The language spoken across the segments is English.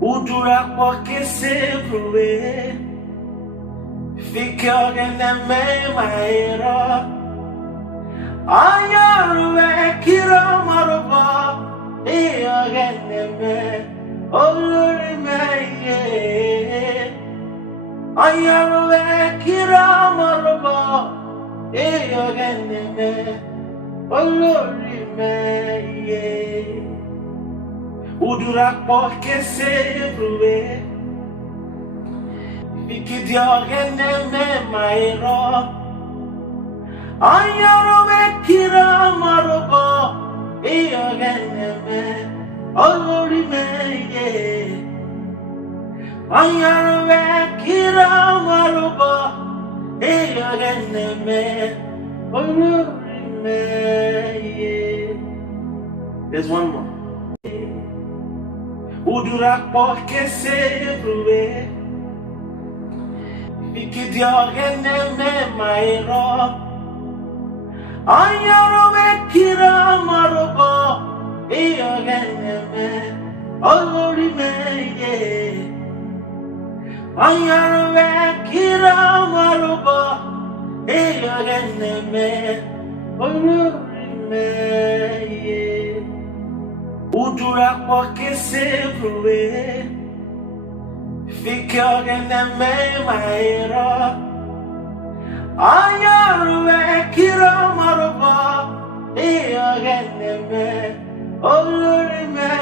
Udura porque sempre fica na mesma era. Ayaruwe kira maruba iyageneme olurime. Ayaruwe kira maruba iyageneme olurime. Udura porque sempre fica diageneme maira. Ayaruwe kira maruba iyageneme olurime. Ayaruwe kira maruba iyageneme olurime. There's one more. Udura porque sempre fica diageneme maira. Ayaruwe kira maruba iyageneme olurime. Ayaruwe kira maruba iyageneme olurime. Udura porque sempre fica na mesma era. Ayaruwe kira maruba iyageneme olurime.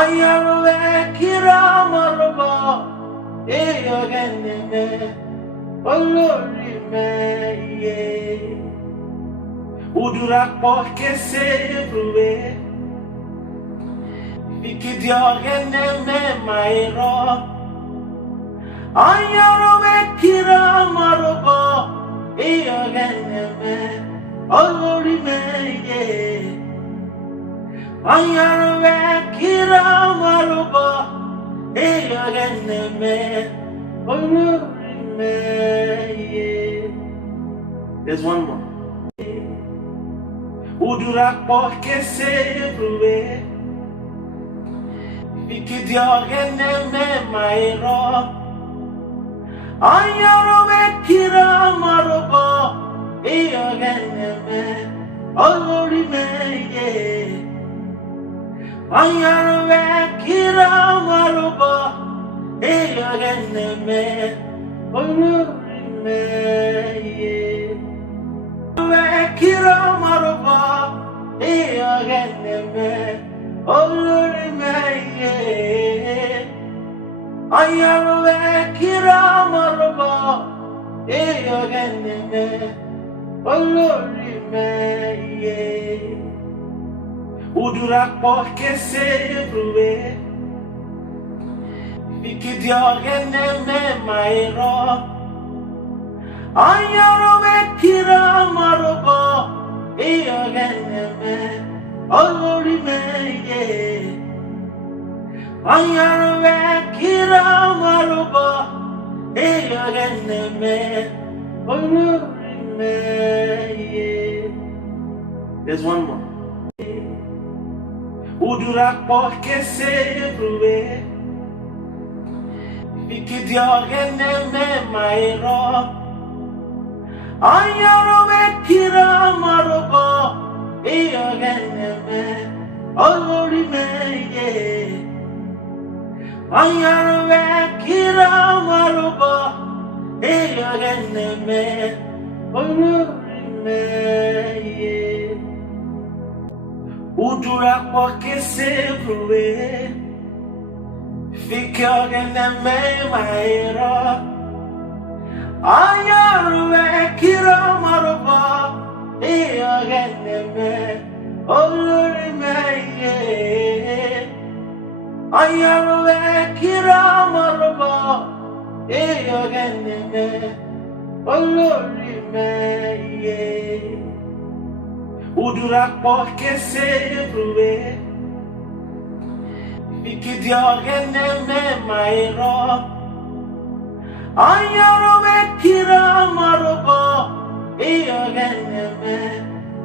Ayaruwe kira maruba iyageneme olurime. Udura porque sempre fica diageneme maira. Ayaruwe kira maruba iyageneme olurime. Ayaruwe kira maruba iyageneme olurime. There's one more. Udura porque sempre fica diageneme maira. Ayaruwe kira maruba iyageneme olurime. Ayaruwe kira maruba iyageneme olurime. Kira maruba iyageneme olurime. Ayaruwe kira maruba iyageneme olurime. Udura porque sempre fica diageneme maira. Ayaruwe kira maruba iyageneme olurime. Ayaruwe kira maruba iyageneme olurime. There's one more. Udura porque sempre fica diageneme maira. Ayaruwe kira maruba iyageneme olurime. Ayaruwe kira maruba iyageneme olurime. Udura porque sempre fica na mesma era. Ayaruwe kira maruba iyageneme olurime. Ayaruwe kira maruba iyageneme olurime. Udura porque sempre fica diageneme maira. Ayaruwe kira maruba iyageneme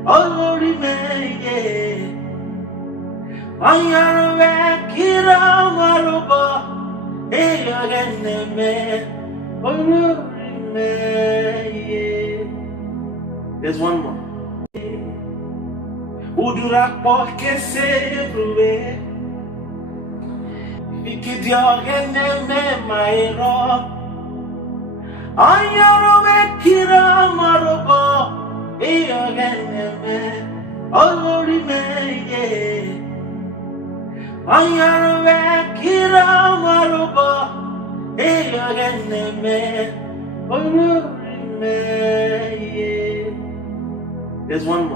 olurime. Ayarve kira maruba, eyagene me, olori me. There's one more. Udura porque se bruwe, ikidiogene me mairo. Ayarve kira maruba, eyagene me, olori me. Ayarve kira maruba, eyagene me, olori me. There's one more.